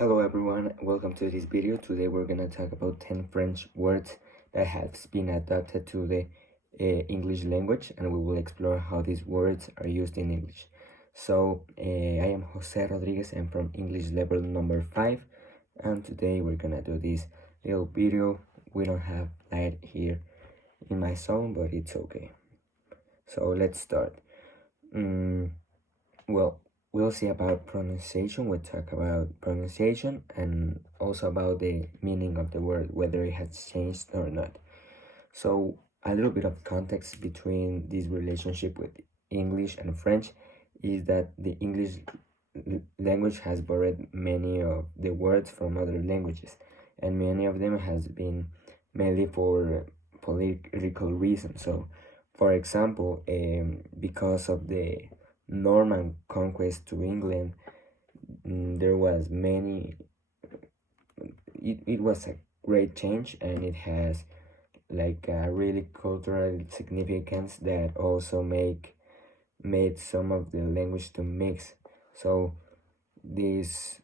Hello everyone, welcome to this video. Today we're gonna talk about 10 French words that have been adapted to the English language, and we will explore how these words are used in English. So, I am Jose Rodriguez and from English level number 5, and today we're gonna do this little video. We don't have light here in my zone, but it's okay. So let's start. Well, we'll see about pronunciation. We'll talk about pronunciation and also about the meaning of the word, whether it has changed or not. So a little bit of context between this relationship with English and French is that the English language has borrowed many of the words from other languages, and many of them has been mainly for political reasons. So, for example, because of the Norman conquest to England, there was many. It was a great change, and it has like a really cultural significance that also made some of the language to mix. So this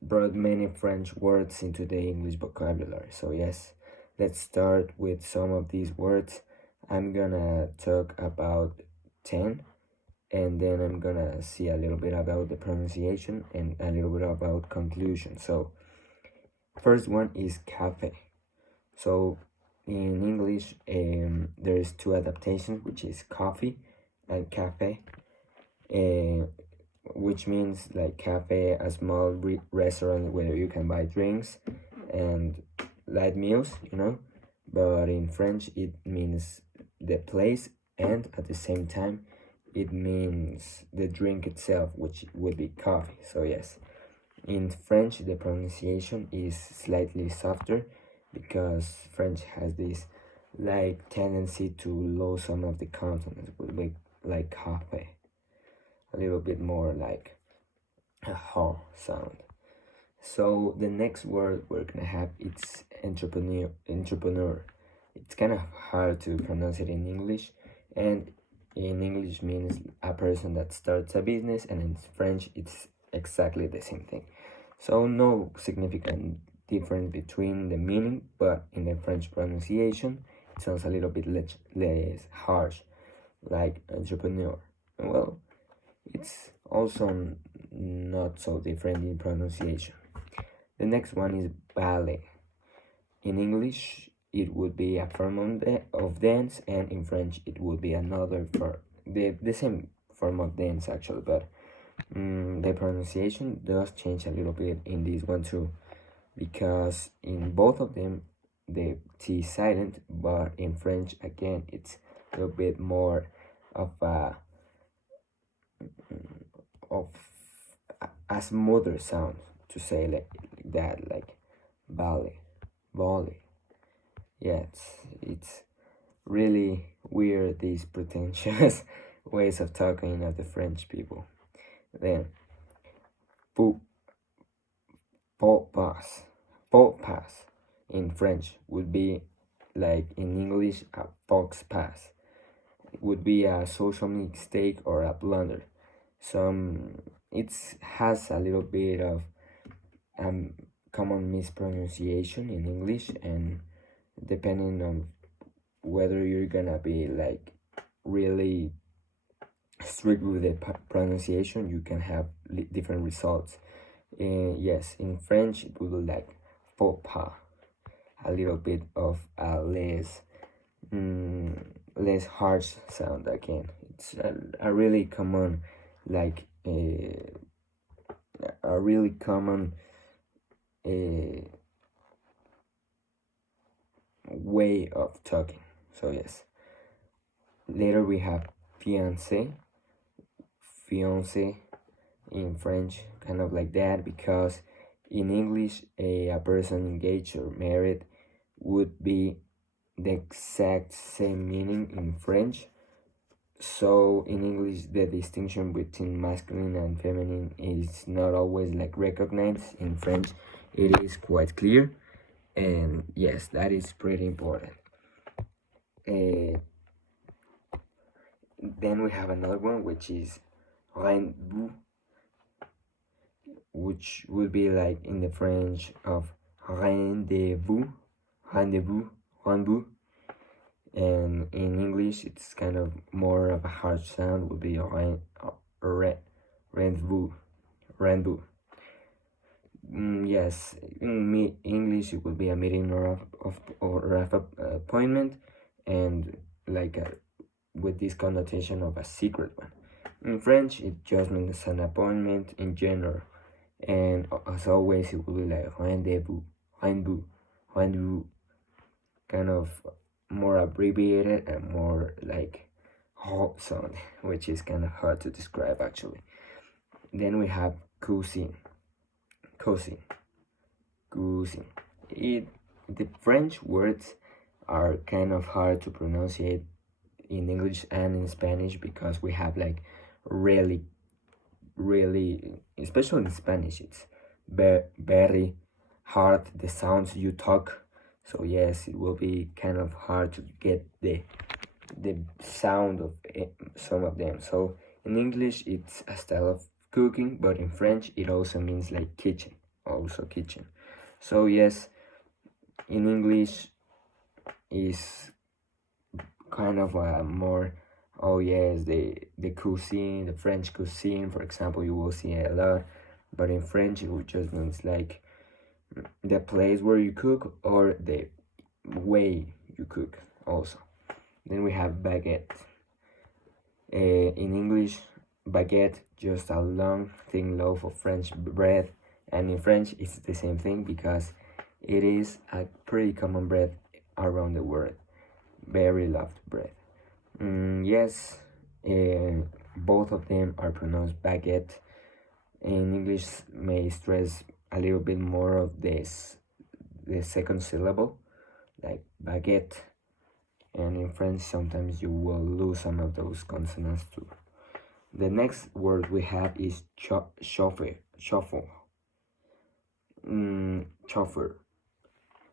brought many French words into the English vocabulary. So yes, let's start with some of these words. I'm gonna talk about 10, and then I'm gonna see a little bit about the pronunciation and a little bit about conclusion. So first one is cafe. So in English, there's two adaptations, which is coffee and cafe, which means like cafe, a small restaurant where you can buy drinks and light meals, But in French, it means the place, and at the same time, it means the drink itself, which would be coffee. So yes, in French the pronunciation is slightly softer because French has this like tendency to lose some of the consonants, with like cafe, a little bit more like a ha sound. So the next word we're gonna have, it's entrepreneur. It's kind of hard to pronounce it in English, and in English means a person that starts a business, and in French it's exactly the same thing. So no significant difference between the meaning, but in the French pronunciation it sounds a little bit less harsh, like entrepreneur. Well, it's also not so different in pronunciation. The next one is ballet. In English, it would be a form of dance, and in French, it would be another for the same form of dance actually, but the pronunciation does change a little bit in this one too, because in both of them, the T is silent, but in French, again, it's a little bit more of of a smoother sound to say like that, like ballet, volley. Yeah, it's really weird, these pretentious ways of talking of the French people. Then faux pas, faux pas in French would be like in English a fox pass. It would be a social mistake or a blunder. It has a little bit of common mispronunciation in English, and depending on whether you're gonna be like really strict with the pronunciation, you can have different results. Yes, in French it would be like faux pas, a little bit of a less harsh sound. Again, it's a really common, like a really common way of talking. So yes, later we have fiancé, in French, kind of like that, because in English a person engaged or married would be the exact same meaning in French. So in English the distinction between masculine and feminine is not always like recognized. In French it is quite clear, and yes, that is pretty important. Then we have another one, which is rendezvous, which would be like in the French of rendezvous, rendezvous, rendezvous. And in English, it's kind of more of a hard sound, would be rendezvous, rendezvous. Yes, in English it would be a meeting or appointment, and like with this connotation of a secret one. In French, it just means an appointment in general, and as always, it will be like rendezvous, rendezvous, rendezvous, kind of more abbreviated and more like hot sound, which is kind of hard to describe actually. Then we have cuisine, cuisine, cuisine. The French words are kind of hard to pronounce in English and in Spanish because we have like really, especially in Spanish, it's very hard the sounds you talk. So yes, it will be kind of hard to get the sound of some of them. So in English, it's a style of cooking, but in French, it also means like kitchen, also kitchen. So yes, in English is kind of a more, oh yes, the cuisine, the French cuisine, for example, you will see it a lot. But in French, it just means like the place where you cook or the way you cook also. Then we have baguette. In English, baguette, just a long thin loaf of French bread, and in French it's the same thing because it is a pretty common bread around the world. Very loved bread. Yes, both of them are pronounced baguette. In English, may stress a little bit more of this, the second syllable, like baguette, and in French sometimes you will lose some of those consonants too. The next word we have is chauffeur. Chauffeur.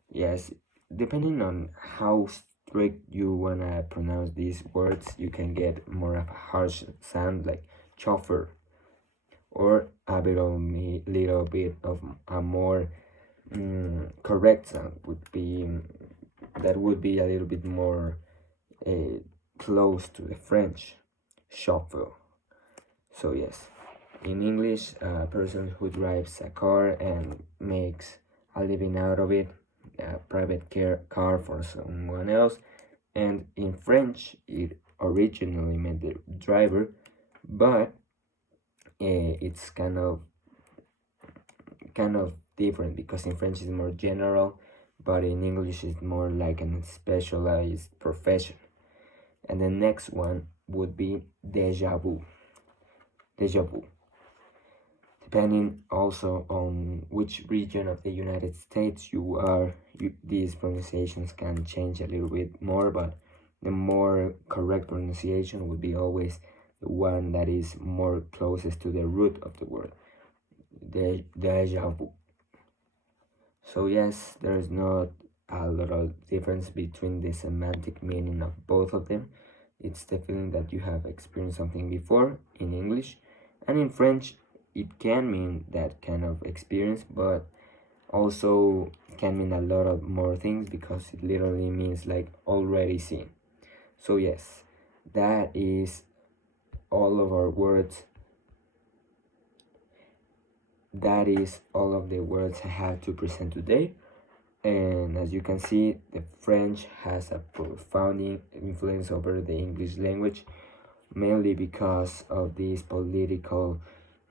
Yes, depending on how strict you wanna pronounce these words, you can get more of a harsh sound like chauffeur, or a little bit of a more correct sound would be that would be a little bit more close to the French chauffeur. So yes, in English, a person who drives a car and makes a living out of it, a private car for someone else. And in French, it originally meant the driver, but it's kind of different because in French it's more general, but in English it's more like a specialized profession. And the next one would be déjà vu. Déjà vu. Depending also on which region of the United States you are, these pronunciations can change a little bit more, but the more correct pronunciation would be always the one that is more closest to the root of the word, déjà vu. So yes, there is not a lot of difference between the semantic meaning of both of them. It's the feeling that you have experienced something before in English, and in French it can mean that kind of experience, but also can mean a lot of more things because it literally means like already seen. So yes, that is all of our words. That is all of the words I have to present today. And as you can see, the French has a profound influence over the English language, mainly because of these political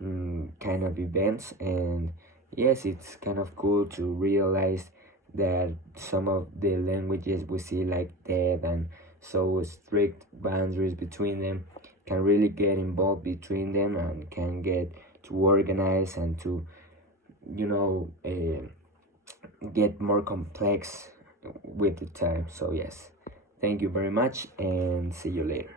kind of events. And yes, it's kind of cool to realize that some of the languages we see like dead and so strict boundaries between them can really get involved between them and can get to organize and to, you know, get more complex with the time. So yes, thank you very much and see you later.